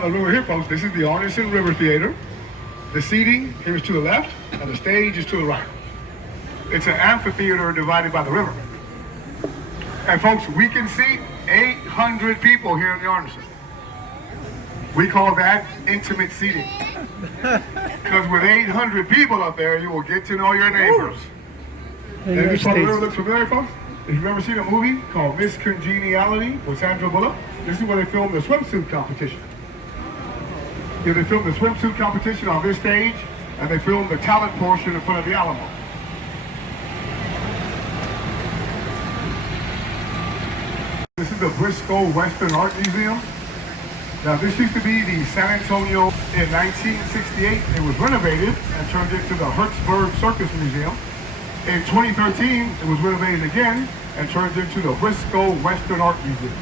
part of the river here, folks, this is the Arneson River Theater. The seating here is to the left, and the stage is to the right. It's an amphitheater divided by the river. And folks, we can seat 800 people here in the Arneson. We call that intimate seating. Because with 800 people up there, you will get to know your neighbors. And this part of the river looks familiar, folks? If you've ever seen a movie called Miss Congeniality with Sandra Bullock, this is where they filmed the swimsuit competition. Yeah, they filmed the swimsuit competition on this stage, and they filmed the talent portion in front of the Alamo. This is the Briscoe Western Art Museum. Now, this used to be the San Antonio. In 1968, it was renovated and turned into the Hertzberg Circus Museum. In 2013, it was renovated again and turned into the Briscoe Western Art Museum.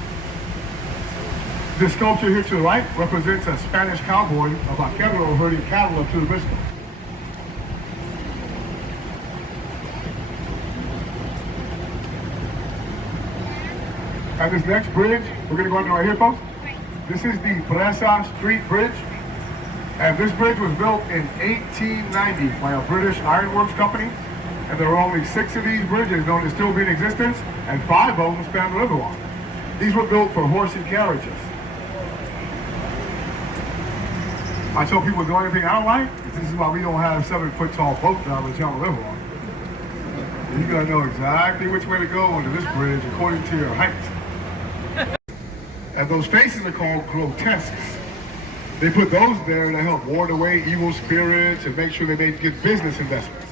This sculpture here to the right represents a Spanish cowboy, a vaquero, herding cattle up to the Briscoe. And this next bridge, we're going to go under right here, folks. This is the Presa Street Bridge. And this bridge was built in 1890 by a British ironworks company. And there are only 6 of these bridges known to still be in existence, and 5 of them span the Riverwalk. These were built for horse and carriages. I tell people the only thing I don't like is this is why we don't have 7-foot tall boat drivers here on the Riverwalk. You gotta know exactly which way to go under this bridge according to your height. And those faces are called grotesques. They put those there to help ward away evil spirits and make sure they make good business investments.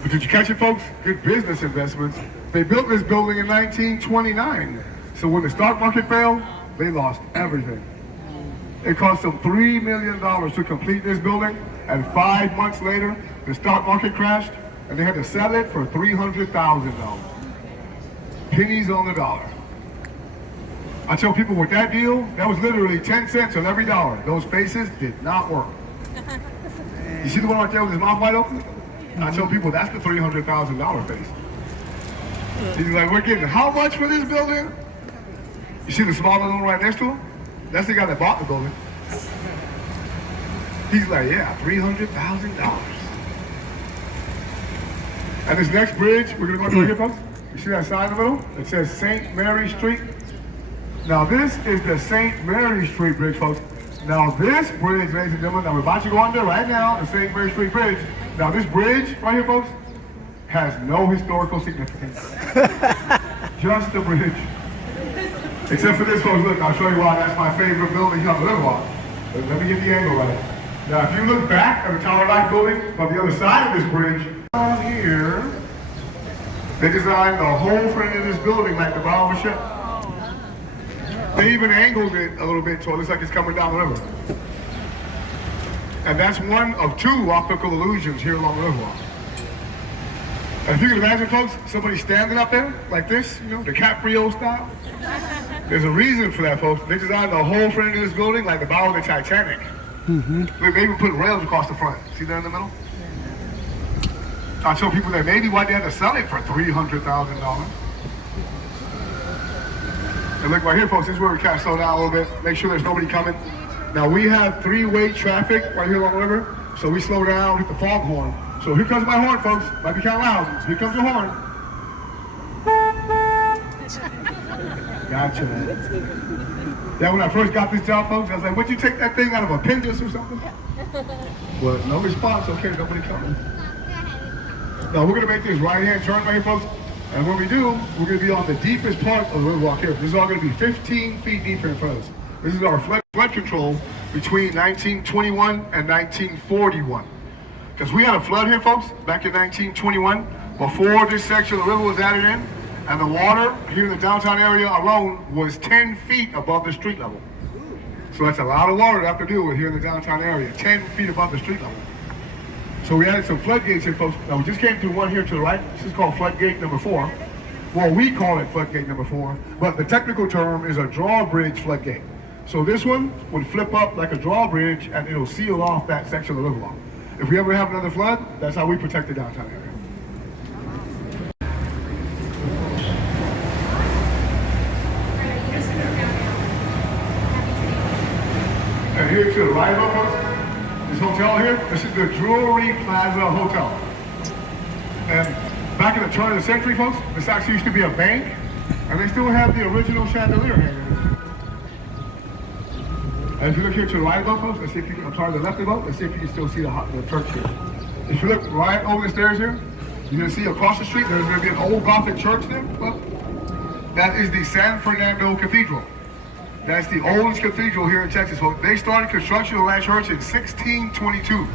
But did you catch it, folks? Good business investments. They built this building in 1929. So when the stock market failed, they lost everything. It cost them $3 million to complete this building, and 5 months later, the stock market crashed, and they had to sell it for $300,000. Pennies on the dollar. I tell people with that deal, that was literally 10 cents on every dollar. Those faces did not work. You see the one right there with his mouth wide open? I tell people that's the $300,000 face. He's like, we're getting how much for this building? You see the smaller one right next to him? That's the guy that bought the building. He's like, yeah, $300,000. And this next bridge, we're gonna go right here, folks. You see that sign in the middle? It says St. Mary Street. Now this is the St. Mary Street Bridge, folks. Now this bridge, ladies and gentlemen, that we're about to go under right now, the St. Mary Street Bridge. Now this bridge right here, folks, has no historical significance. Just a bridge. Except for this, folks, look, I'll show you why that's my favorite building here on the Riverwalk. Let me get the angle right. Now if you look back at the Tower Life building from the other side of this bridge, down here, they designed the whole front of this building like the bow of a ship. They even angled it a little bit so it looks like it's coming down the river. And that's one of 2 optical illusions here along the Riverwalk. And if you can imagine, folks, somebody standing up there like this, you know, DiCaprio style. There's a reason for that, folks. They designed the whole front of this building like the bow of the Titanic. They even put rails across the front. See that in the middle? I tell people that maybe why they had to sell it for $300,000. And look right here, folks, this is where we kind of slow down a little bit, make sure there's nobody coming. Now we have 3-way traffic right here along the river, so we slow down, hit the foghorn. So here comes my horn, folks. Might be kind of loud. Here comes the horn. Gotcha. Yeah, when I first got this job, folks, I was like, would you take that thing out of a appendix or something? Well, no response. Okay, nobody coming. Now we're gonna make this right-hand turn right here, folks. And when we do, we're going to be on the deepest part of the Riverwalk here. This is all going to be 15 feet deep here in front of us. This is our flood control between 1921 and 1941. Because we had a flood here, folks, back in 1921, before this section of the river was added in, and the water here in the downtown area alone was 10 feet above the street level. So that's a lot of water to have to deal with here in the downtown area, 10 feet above the street level. So we added some floodgates here, folks. Now we just came through one here to the right. This is called floodgate number 4. Well, we call it floodgate number 4, but the technical term is a drawbridge floodgate. So this one would flip up like a drawbridge and it'll seal off that section of the Riverwalk. If we ever have another flood, that's how we protect the downtown area. here to the right of us, this hotel here, this is the Jewelry Plaza Hotel. And back in the turn of the century, folks, this actually used to be a bank, and they still have the original chandelier hanging. And if you look here to the right of us, let's see if you can, I'm sorry, the left of us, let's see if you can still see the church here. If you look right over the stairs here, you're going to see across the street, there's going to be an old Gothic church there. Well, that is the San Fernando Cathedral. That's the oldest cathedral here in Texas. Well, they started construction of that church in 1622.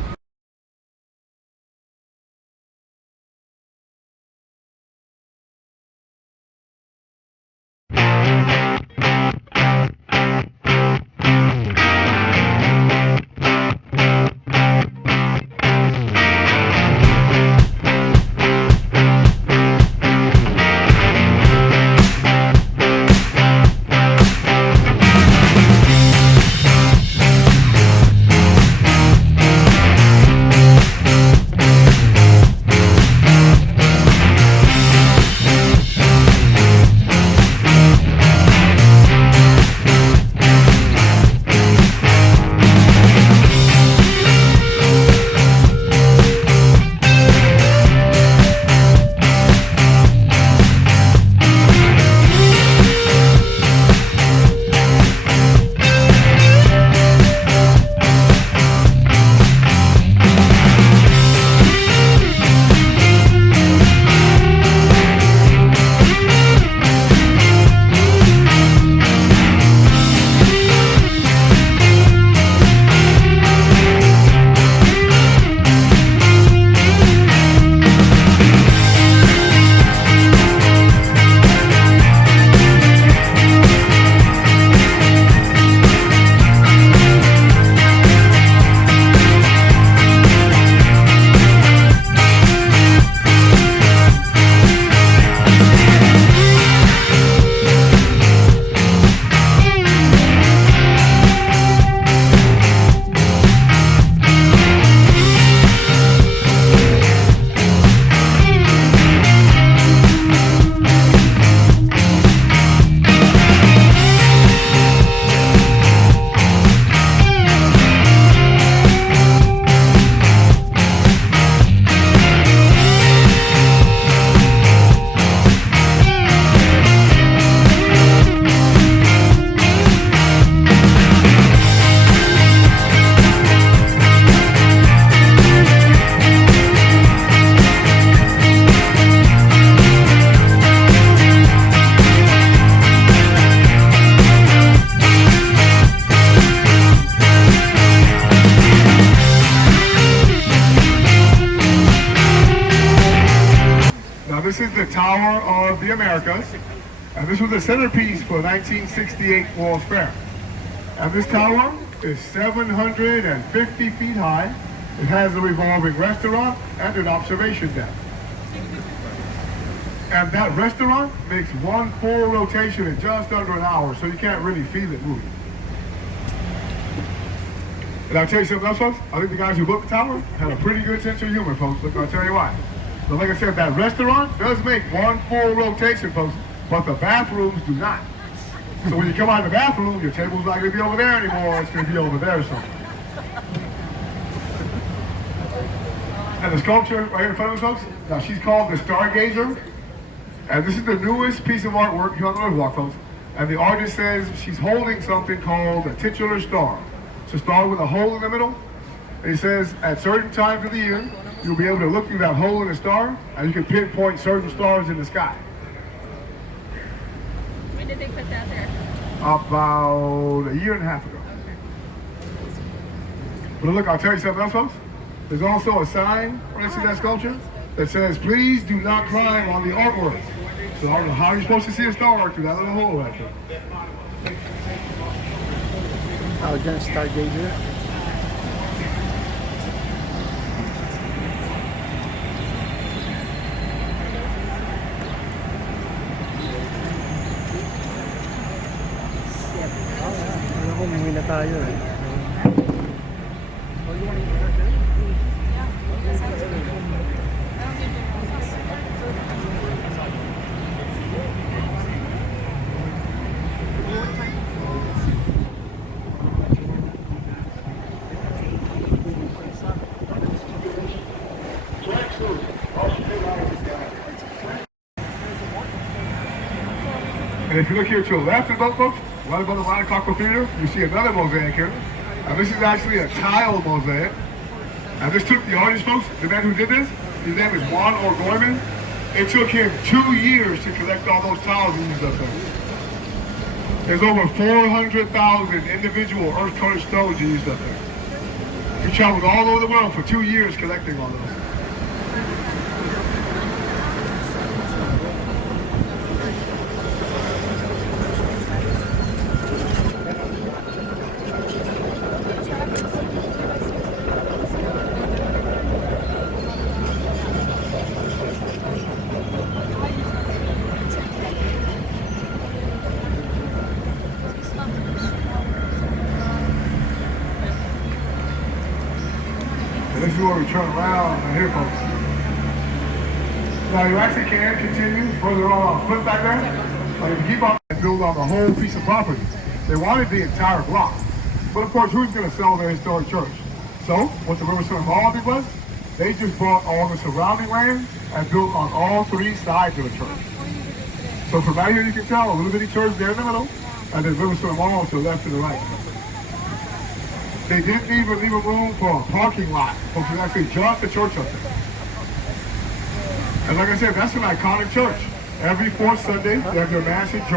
This is the Tower of the Americas, and this was the centerpiece for 1968 World's Fair. And this tower is 750 feet high. It has a revolving restaurant and an observation deck. And that restaurant makes one full rotation in just under an hour, so you can't really feel it moving. And I'll tell you something else, folks. I think the guys who built the tower have a pretty good sense of humor, folks. Look, I'll tell you why. So like I said, that restaurant does make one full rotation, folks, but the bathrooms do not. So when you come out of the bathroom, your table's not going to be over there anymore. It's going to be over there or something. And the sculpture right here in front of us, folks, now she's called the Stargazer. And this is the newest piece of artwork here on the Riverwalk, folks. And the artist says she's holding something called a titular star. It's a star with a hole in the middle. And he says at certain times of the year, you'll be able to look through that hole in the star, and you can pinpoint certain stars in the sky. When did they put that there? About a year and a half ago. Okay. But look, I'll tell you something else, folks. There's also a sign, when I see that sculpture, that says, please do not climb on the artwork. So I don't know how you're supposed to see a star through that little hole right there. Oh, just Stargazer. Umuwi na tayo eh. And if you look here to the left of both folks, right above the line of Clockwork Theater, you see another mosaic here. Now this is actually a tile mosaic. And this took the artist, folks, the man who did this, his name is Juan O'Gorman. It took him 2 years to collect all those tiles he used up there. There's over 400,000 individual earth-colored stones he used up there. He traveled all over the world for 2 years collecting all those. And this is where we turn around and here, folks. Now you actually can continue further on foot back there, but if you keep on and build on the whole piece of property, they wanted the entire block. But of course, who's going to sell their historic church? So what the Riverwalk Mall did was, they just bought all the surrounding land and built on all 3 sides of the church. So from right here you can tell a little bitty church there in the middle, and then Riverwalk Mall to the left and the right. They didn't even leave a room for a parking lot. Folks, it's actually just the church up there. And like I said, that's an iconic church. Every fourth Sunday, they have their mass in church.